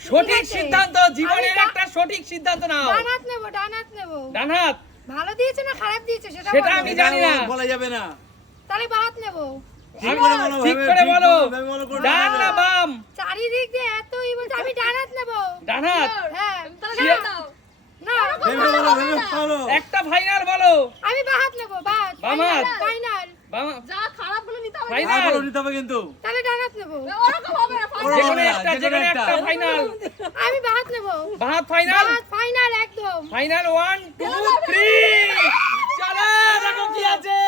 সঠিক আছে। সিদ্ধান্ত জীবনের আমি ডা- একটা সঠিক সিদ্ধান্ত নাও। ডান হাত নেব ডান হাত নেব। ডান হাত। ভালো দিয়েছে না খারাপ দিয়েছে সেটা সেটা আমি জানি না। বলা যাবে না। তাহলে বা হাত নেব। ঠিক করে বলো, ঠিক করে ডান না বাম? চারিদিক দিয়ে এতই বলছে আমি ডান হাত নেব। ডান হাত? হ্যাঁ। একটা ফাইনাল বলো। আমি বা হাত নেব বা হাত। ফাইনাল যা খারাপ ফাইনাল নিতে হবে কিন্তু। তাহলে ডান হাত নেব ওরকম হবে না যেকোনো একটা যেকোনো একটা। ফাইনাল আমি বা হাত নেব। বাহাত ফাইনাল ফাইনাল একদম। ফাইনাল ওয়ান টু থ্রি চলো দেখো কি আছে।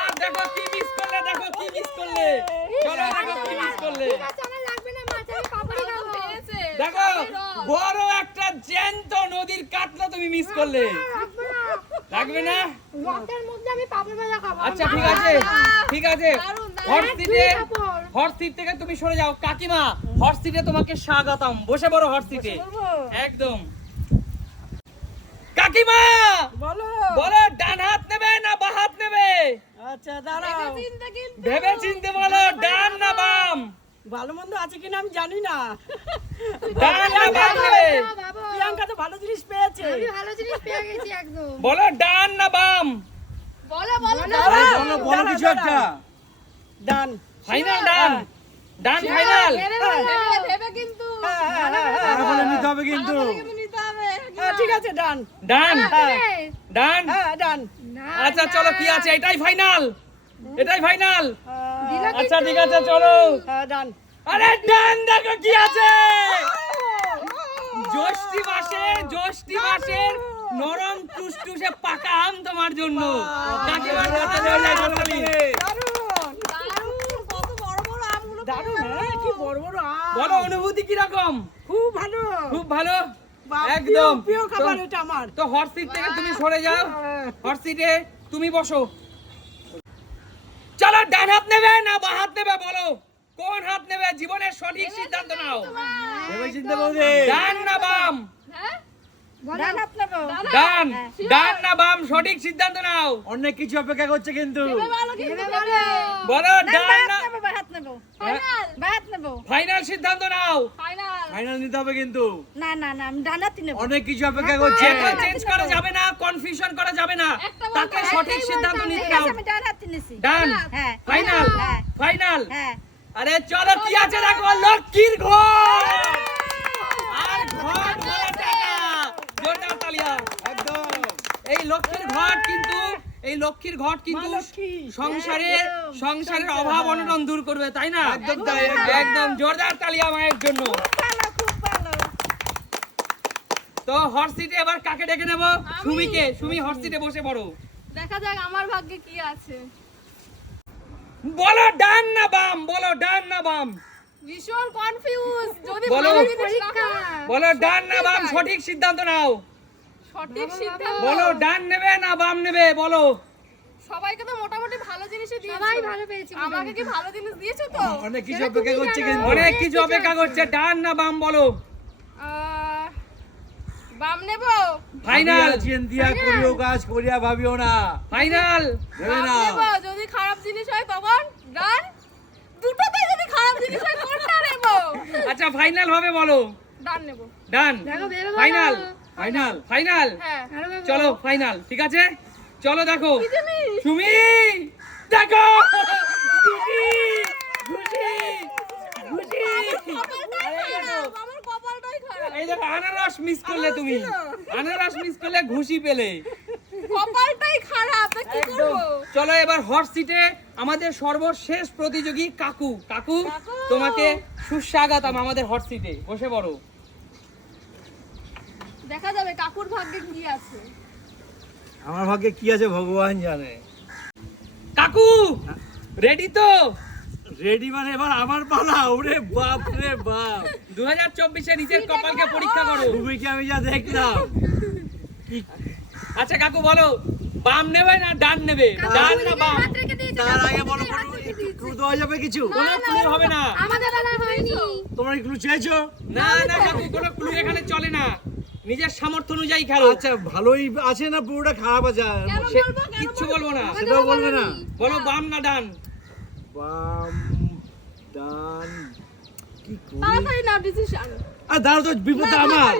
আর দেখো কি মিস করলে দেখো কি মিস করলে। চলো দেখো কি মিস করলে। দেখো বড় একটা জ্যান্ত নদীর কাতলা তুমি মিস করলে। লাগবে না? আচ্ছা ঠিক আছে ঠিক আছে। হট সিটে হট সিট থেকে তুমি সরে যাও। কাকিমা হট সিটে তোমাকে স্বাগতম। বসে পড়ো হট সিটে। একদম। কাকিমা! বলো। বলো ডান হাত নেবে না বা হাত নেবে? আচ্ছা দাঁড়াও। ভেবে চিনতে ভালো মন্দ আছে কিনা আমি জানি না। প্রিয়াঙ্কা তো ভালো জিনিস পেয়েছে। আমি ভালো জিনিস পেয়ে গেছি একদম। বলো ডান না বাম? বলো বলো আরে বলো, বলো কিছু একটা। ডান। ফাইনাল ডান। ডান ফাইনাল ভেবে কিন্তু। হ্যাঁ, হ্যাঁ, হ্যাঁ, হ্যাঁ, আর বলে নিতে হবে কিন্তু। হ্যাঁ, ঠিক আছে ডান। ডান। ডান। হ্যাঁ ডান। আচ্ছা চলো কি আছে? এটাই ফাইনাল এটাই ফাইনাল। আচ্ছা ঠিক আছে চলো। হ্যাঁ ডান। আরে ডান দেখো কি আছে। জ্যৈষ্ঠী মাসে জ্যৈষ্ঠী মাসের নরম টুসটুসে পাকা আম তোমার জন্য। কাকিমার দারুণ বড় হ্যাঁ কি বড় বড় আম। বলো অনুভূতি কীরকম? খুব ভালো। খুব ভালো? একদম। প্রিয়- খাবার এটা আমার। তো হট সিট থেকে তুমি সরে যাও। হ্যাঁ। হট সিটে তুমি বসো। চলো ডান হাত নেবে না বা হাত নেবে বলো? কোন হাত নেবে? জীবনের সঠিক সিদ্ধান্ত নাও। ডান না বাম? হ্যাঁ? ডান ডান। ডান না বাম? সঠিক সিদ্ধান্ত নাও। অনেক কিছু অপেক্ষা করছে কিন্তু। বলো ডান না নেব। ফাইনাল নেব। ফাইনাল সিদ্ধান্ত নাও। ফাইনাল ফাইনাল নিতে হবে কিন্তু। না না না আমি ডান হাতই নেব। অনেক কিছু অপেক্ষা করছে। এটা চেঞ্জ করা যাবে না কনফিউশন করা যাবে না। তাকে সঠিক সিদ্ধান্ত নিতে দাও আমি ডান হাতই নিছি। ডান হ্যাঁ ফাইনাল হ্যাঁ। ফাইনাল হ্যাঁ। আরে চলো কি আছে দেখো? লক্ষ্মীর ঘর আর ঘর ভরা টাকা। জোরদার তালিয়া একদম। এই লক্ষ্মীর ঘট কিন্তু এই লক্ষ্মীর ঘট কিন্তু সংসারের সংসারের অভাব অনটন দূর করবে তাই না? একদম জোরদার তালিয়া মায়ের জন্য। তো হট সিটে এবার কাকে ডেকে নেব? সুমিকে। সুমি হট সিটে বসে পড়ো। দেখা যাক আমার ভাগ্যে কি আছে। বলো ডান না বাম বলো ডান না বাম। ভীষণ কনফিউজ যদি বলো। হয়, বলো ডান না বাম সঠিক সিদ্ধান্ত নাও। সঠিক সিদ্ধান্ত। বলো। ডান নেবে না বাম নেবে বলো। সবাইকে তো মোটামুটি ভালো জিনিসই দিয়েছ। সবাই ভালো পেয়েছি আমাকে কি ভালো জিনিস দিয়েছ তো? অনেক কিছু অপেক্ষা করছে কিন্তু। অনেক কিছু অপেক্ষা করছে। ডান না বাম বলো। বাম নেব? ফাইনাল চিন্তিয়া করিও কাজ করিয়া ভাবিও না। ফাইনাল বাম নাও যদি খারাপ জিনিস হয় তখন ডান। দুটোতেই যদি খারাপ জিনিস হয় কোনটা নেব? আচ্ছা ফাইনাল হবে বলো। ডান নেব। ডান। ফাইনাল ফাইনাল ফাইনাল হ্যাঁ। ভেবে চলো ফাইনাল ঠিক আছে? চলো দেখো। দেখো! এই দেখো আনারস মিস করলে তুমি। আনারস মিস করলে ঘুষি পেলে। কপালটাই খারাপ কি করব? চলো এবার হট সিটে আমাদের সর্বশেষ প্রতিযোগী কাকু। কাকু কাকু। তোমাকে সুস্বাগতম আমাদের হট সিটে বসে পড়ো। দেখা যাবে কাকুর ভাগ্যে কি আছে? আমার ভাগ্যে কি আছে ভগবান জানে। কাকু রেডি তো? রেডি মানে এবার আমার পালা ওরে বাপ রে বাপ। দু হাজার চব্বিশে নিজের কপালকে পরীক্ষা করো। তুমি কি আমি যা দেখলাম? আচ্ছা কাকু বলো বাম নেবে না ডান নেবে? ডান না বাম? তার আগে বলো। ক্লু দেওয়া যাবে কিছু? কোনো ক্লু হবে না। আমাদের বেলা হয়নি তোমরা ক্লু চেয়েছো? না না কাকু কোনো ক্লু এখানে চলে না। নিজের সামর্থ্য অনুযায়ী খেলো। আচ্ছা ভালোই আছে না পুরোটা খারাপ আছে? কিচ্ছু বলব? না। সেটাও বলবে না। বলো বাম না ডান? বাম ডান কি? তাড়াতাড়ি নাও ডিসিশন আর দাঁড়াও তো বিপদ আমার।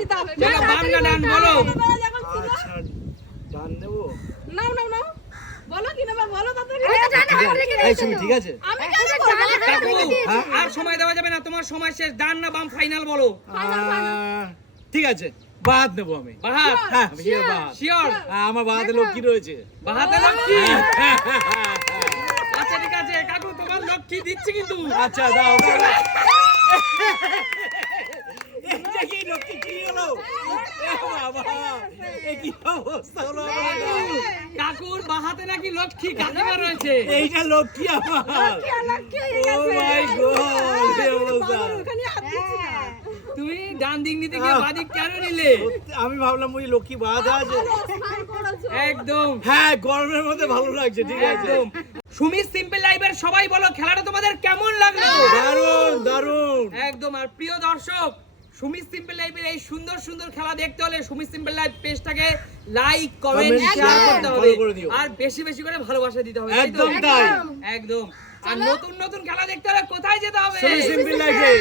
চলো বাম না ডান বলো। আচ্ছা ডান নেব? নাও নাও নাও। বলো কি নেবে বলো তাড়াতাড়ি। ঠিক আছে এই ঠিক আছে। আমি কেন বলব? হ্যাঁ? আর সময় দেওয়া যাবে না তোমার সময় শেষ। ডান না বাম ফাইনাল বলো। ঠিক আছে। বাদ নেব আমি। বাহাত? হ্যাঁ শিওর বাদ শিওর হ্যাঁ, আমার লোক কি রয়েছে? বাহাতে লক্ষ্মী আচ্ছা ঠিক আছে কাকু তোমার লক্ষ্মী দিচ্ছি কিন্তু? আচ্ছা দাও আমার? কাকুর বাহাতে নাকি লক্ষ্মী কাকিমা রয়েছে? এইটা লক্ষ্মী আমার। ও মাই গড এই অবস্থা। তুমি ডান দিক নিতে গিয়ে বাদিক কেন নিলে? আমি ভাবলাম ওই আছে। একদম। হ্যাঁ গরমের মধ্যে ভালো লাগছে ঠিক আছে। একদম। সিম্পল লাইভের সবাই বলো খেলাটা তোমাদের কেমন লাগল? দারুণ দারুণ একদম আর প্রিয় দর্শক সুমি সিম্পল লাইভের এই সুন্দর সুন্দর খেলা দেখতে হলে সুমি সিম্পল লাইভ পেজটাকে লাইক কমেন্ট শেয়ার করতে হবে। আর বেশি বেশি করে ভালোবাসা দিতে হবে একদম তাই। একদম। আর নতুন নতুন খেলা দেখতে হলে কোথায় যেতে হবে? সেই সিম্পল লাইফে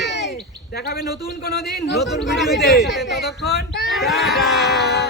দেখাবে নতুন কোনো দিন নতুন ভিডিওতে। ততক্ষণ টাটা।